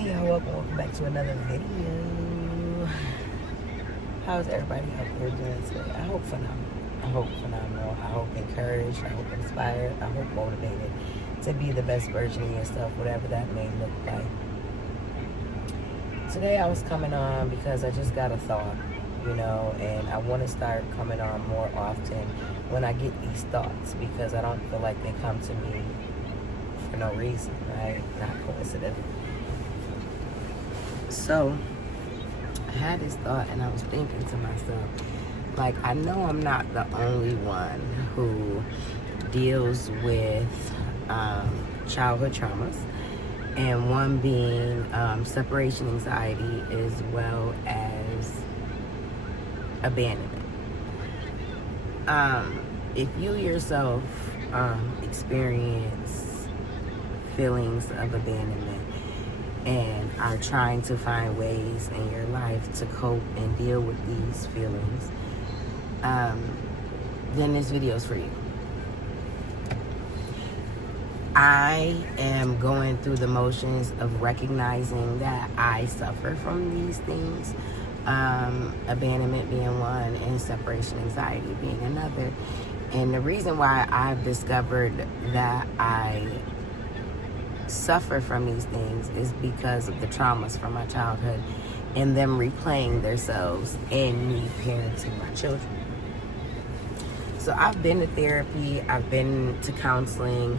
Hey y'all, welcome back to another video. How's everybody out there doing today? I hope phenomenal. I hope encouraged. I hope inspired. I hope motivated to be the best version of yourself, whatever that may look like. Today I was coming on because I just got a thought, and I want to start coming on more often when I get these thoughts, because I don't feel like they come to me for no reason, right? Not coincident. So I had this thought, and I was thinking to myself, like, I know I'm not the only one who deals with childhood traumas, and one being separation anxiety as well as abandonment. If you yourself experience feelings of abandonment and are trying to find ways in your life to cope and deal with these feelings, then this video is for you. I am going through the motions of recognizing that I suffer from these things, abandonment being one and separation anxiety being another. And the reason why I've discovered that I suffer from these things is because of the traumas from my childhood and them replaying themselves and me parenting my children. So I've been to therapy, I've been to counseling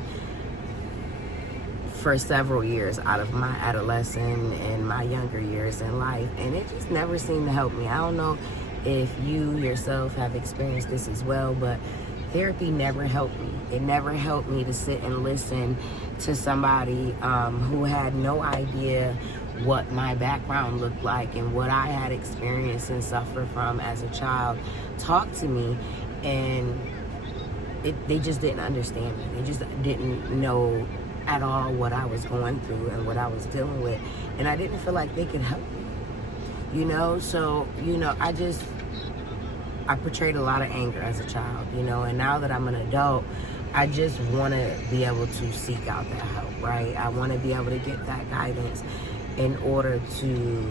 for several years out of my adolescent and my younger years in life, and it just never seemed to help me. I don't know if you yourself have experienced this as well, but therapy never helped me. It never helped me to sit and listen to somebody who had no idea what my background looked like and what I had experienced and suffered from as a child talk to me, and they just didn't understand me. They just didn't know at all what I was going through and what I was dealing with, and I didn't feel like they could help me, So, I portrayed a lot of anger as a child, and now that I'm an adult, I just want to be able to seek out that help, right? I want to be able to get that guidance in order to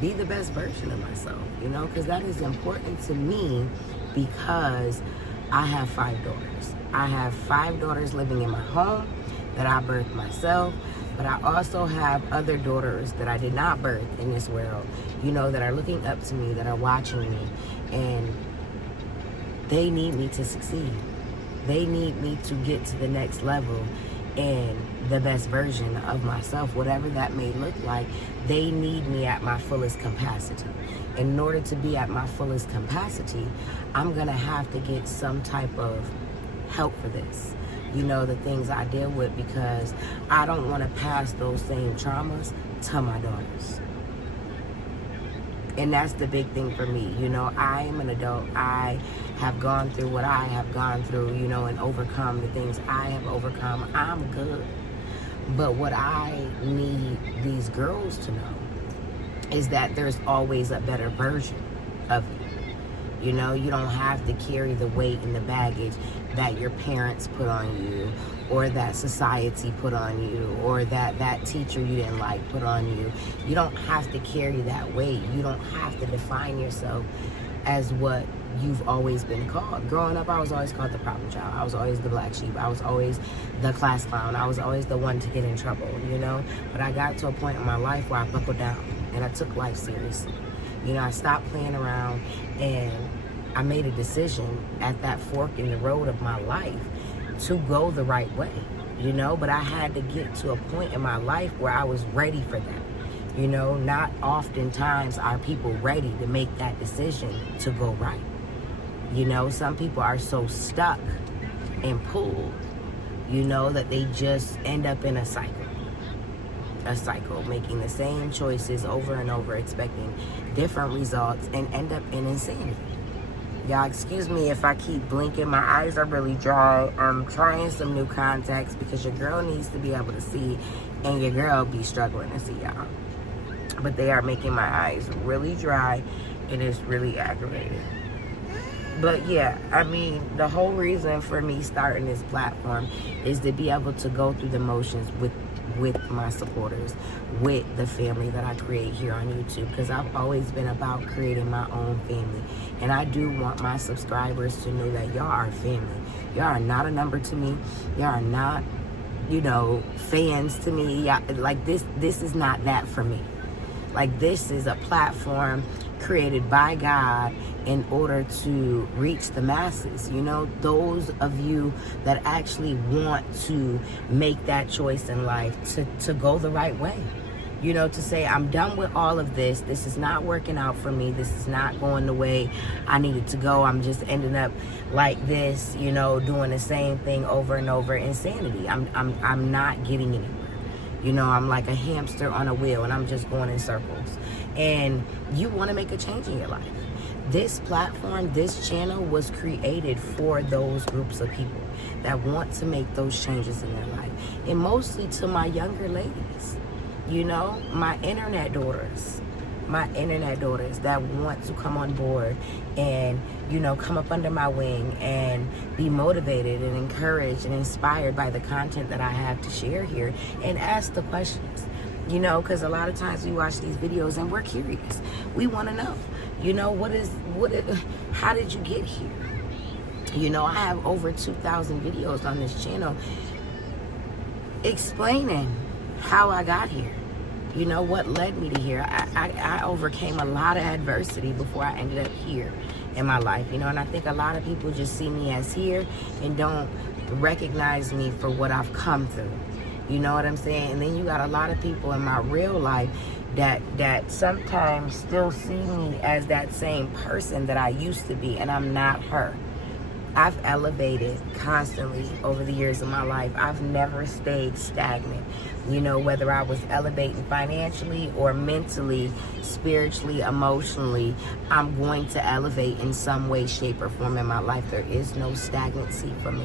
be the best version of myself, because that is important to me, because I have 5 daughters. I have 5 daughters living in my home that I birthed myself, but I also have other daughters that I did not birth in this world, that are looking up to me, that are watching me, and they need me to succeed. They need me to get to the next level and the best version of myself, whatever that may look like. They need me at my fullest capacity. In order to be at my fullest capacity, I'm gonna have to get some type of help for this. The things I deal with, because I don't want to pass those same traumas to my daughters. And that's the big thing for me. I am an adult. I have gone through what I have gone through, and overcome the things I have overcome. I'm good. But what I need these girls to know is that there's always a better version of you. You don't have to carry the weight and the baggage that your parents put on you, or that society put on you, or that teacher you didn't like put on you. You don't have to carry that weight. You don't have to define yourself as what you've always been called. Growing up, I was always called the problem child. I was always the black sheep. I was always the class clown. I was always the one to get in trouble, But I got to a point in my life where I buckled down and I took life seriously. I stopped playing around, and I made a decision at that fork in the road of my life to go the right way, but I had to get to a point in my life where I was ready for that. Not oftentimes are people ready to make that decision to go right. Some people are so stuck and pulled, that they just end up in a cycle, making the same choices over and over, expecting different results, and end up in insanity. Y'all, excuse me if I keep blinking. My eyes are really dry. I'm trying some new contacts because your girl needs to be able to see, and your girl be struggling to see, y'all. But they are making my eyes really dry, and it's really aggravating. But yeah, the whole reason for me starting this platform is to be able to go through the motions with with my supporters, with the family that I create here on YouTube, because I've always been about creating my own family. And I do want my subscribers to know that y'all are family. Y'all are not a number to me. Y'all are not, fans to me. Like this is not that for me. Like, this is a platform created by God in order to reach the masses. Those of you that actually want to make that choice in life to go the right way. To say, I'm done with all of this. This is not working out for me. This is not going the way I needed to go. I'm just ending up like this, doing the same thing over and over. Insanity. I'm not getting anywhere. I'm like a hamster on a wheel, and I'm just going in circles. And you want to make a change in your life. This platform, this channel was created for those groups of people that want to make those changes in their life. And mostly to my younger ladies, my internet daughters that want to come on board and, come up under my wing and be motivated and encouraged and inspired by the content that I have to share here, and ask the questions, because a lot of times we watch these videos and we're curious. We want to know, how did you get here? I have over 2,000 videos on this channel explaining how I got here. What led me to here. I overcame a lot of adversity before I ended up here in my life, and I think a lot of people just see me as here and don't recognize me for what I've come through. You know what I'm saying? And then you got a lot of people in my real life that sometimes still see me as that same person that I used to be, and I'm not her. I've elevated constantly over the years of my life. I've never stayed stagnant. Whether I was elevating financially or mentally, spiritually, emotionally, I'm going to elevate in some way, shape, or form in my life. There is no stagnancy for me.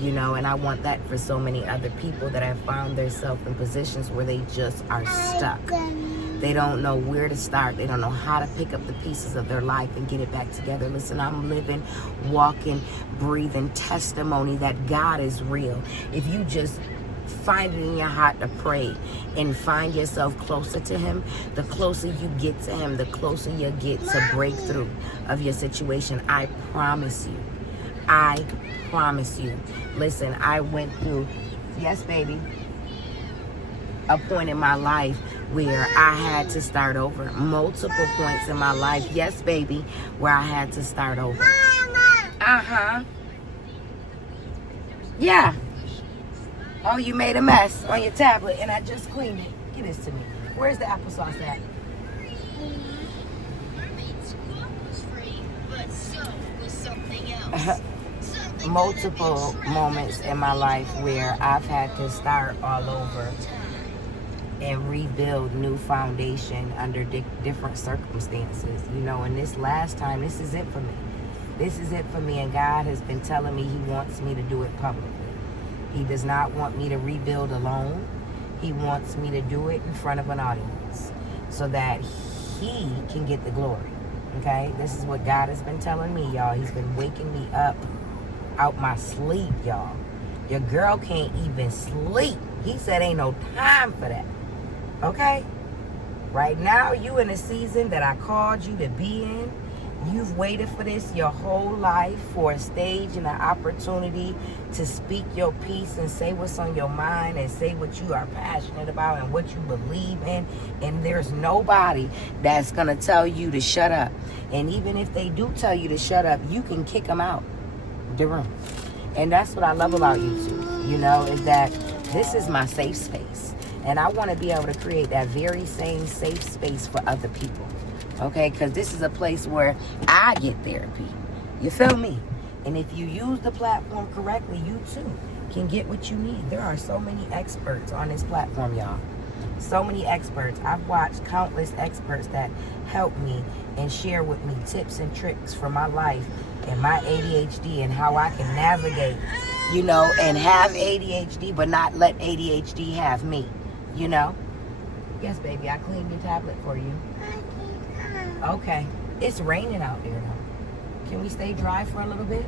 And I want that for so many other people that have found themselves in positions where they just are stuck. They don't know where to start. They don't know how to pick up the pieces of their life and get it back together. Listen, I'm living, walking, breathing testimony that God is real. If you just find it in your heart to pray and find yourself closer to Him, the closer you get to Him, the closer you get to breakthrough of your situation. I promise you. I promise you. Listen, I went through, yes, baby, a point in my life where I had to start over. Multiple points in my life, yes, baby, where I had to start over. Yeah. Oh, you made a mess on your tablet, and I just cleaned it. Give this to me. Where's the applesauce at? Multiple moments in my life where I've had to start all over and rebuild new foundation under different circumstances, and this last time, this is it for me. This is it for me, and God has been telling me He wants me to do it publicly. He does not want me to rebuild alone. He wants me to do it in front of an audience so that He can get the glory, okay? This is what God has been telling me, y'all. He's been waking me up out my sleep, y'all. Your girl can't even sleep. He said ain't no time for that. Okay? Right now, you in a season that I called you to be in. You've waited for this your whole life, for a stage and an opportunity to speak your piece and say what's on your mind and say what you are passionate about and what you believe in. And there's nobody that's going to tell you to shut up. And even if they do tell you to shut up, you can kick them out the room. And that's what I love about YouTube, is that this is my safe space. And I want to be able to create that very same safe space for other people. Okay, because this is a place where I get therapy. You feel me? And if you use the platform correctly, you too can get what you need. There are so many experts on this platform, y'all. So many experts. I've watched countless experts that help me and share with me tips and tricks for my life and my ADHD and how I can navigate, and have ADHD, but not let ADHD have me, Yes, baby, I cleaned your tablet for you. Okay. It's raining out there, though. Can we stay dry for a little bit?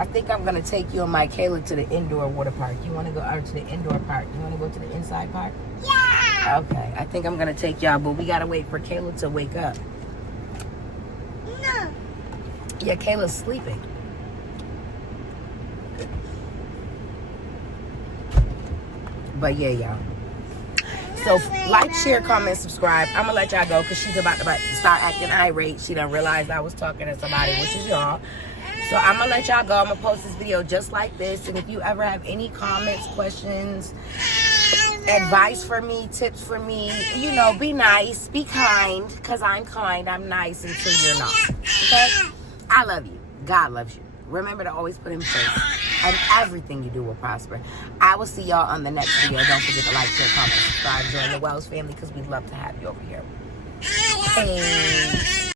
I think I'm gonna take you and my Kayla to the indoor water park. You wanna go to the indoor park? You wanna go to the inside park? Yeah. Okay, I think I'm gonna take y'all, but we gotta wait for Kayla to wake up. No. Yeah, Kayla's sleeping. But yeah, y'all. So like, share, comment, subscribe. I'm gonna let y'all go because she's about to start acting irate. She done realized I was talking to somebody, which is y'all. So I'm gonna let y'all go. I'm gonna post this video just like this. And if you ever have any comments, questions, advice for me, tips for me, you know, be nice, be kind, because I'm kind, I'm nice until you're not. Okay? I love you. God loves you. Remember to always put him first. And everything you do will prosper. I will see y'all on the next video. Don't forget to like, share, comment, subscribe, join the Wells family because we'd love to have you over here. Peace.